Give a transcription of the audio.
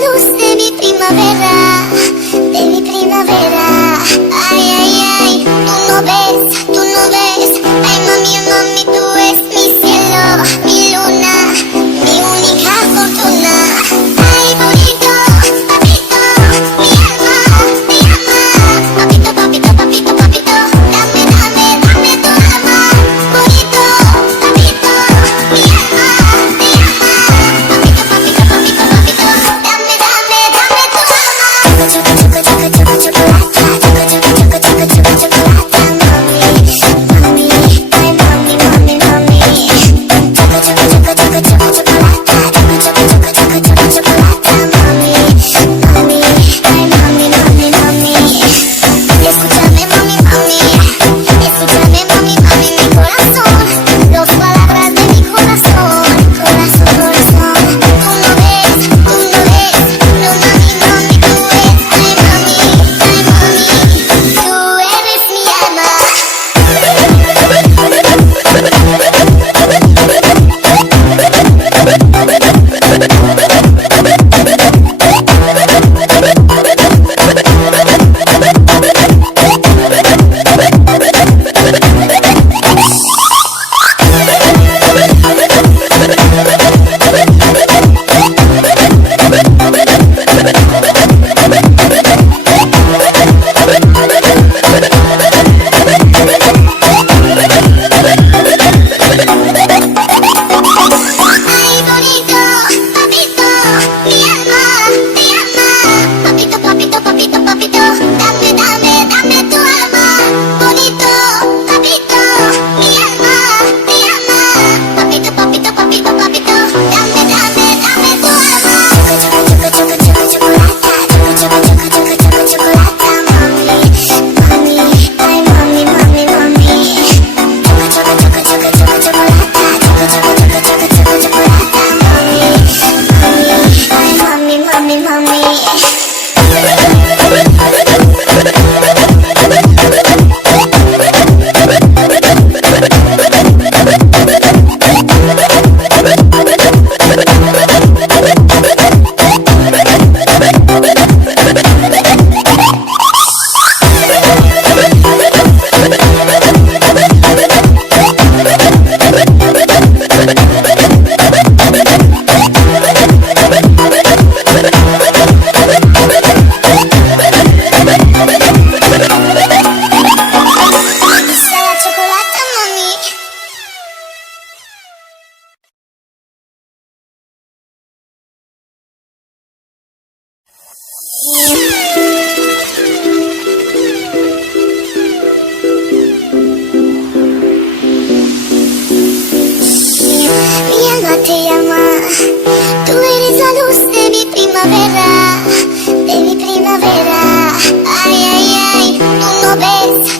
luz de mi primavera, de mi primavera. Ay, ay, ay, tú no ves. Ay, mami, mami, tú eres mi cielo, mi luna, mi única fortuna. Ay, bonito, papito, mi alma te llama. Papito, papito, papito, papito, dame, dame, dame tu alma. Bonito, papito, mi alma te llama. Papito, papito, papito, papito, dame, dame, dame tu alma. Choco, choco, choco, choco, chocolate, choco, choco, choco, choco, choco, chocolate, mami, mami, ay, mami, mami, mami. Choco, choco, choco, choco, choco, chocolate, choco, choco, choco, choco, choco, chocolate, mami, mami, ay, mami, mami, mami. Escúchame, mami, mami, escúchame, mami, mami, mi corazón, las palabras de mi corazón, corazón, corazón. Tú no ves, no, mami, mami, tú eres, ay, mami, tú eres mi alma. Ay, bonito, papito, mi alma te llama. Papito, papito, papito, papito, dame, dame, dame tu alma. Bonito, papito, mi alma te llama. Papito, papito, papito, papito, dame, dame, dame tu alma. Choco, choco, choco, choco, chocolate, choco, choco, choco, choco, chocolate, mami, mami, ay, mami, mami, mami. Choco, choco, choco, choco, choco, chocolate, choco, choco, choco, choco, choco, chocolate, mami, mami, ay, mami, mami, mami. La chocolate, mami. Mi alma te llama, tú eres la luz de mi primavera, de mi primavera. Ay, ay, ay, tú no ves,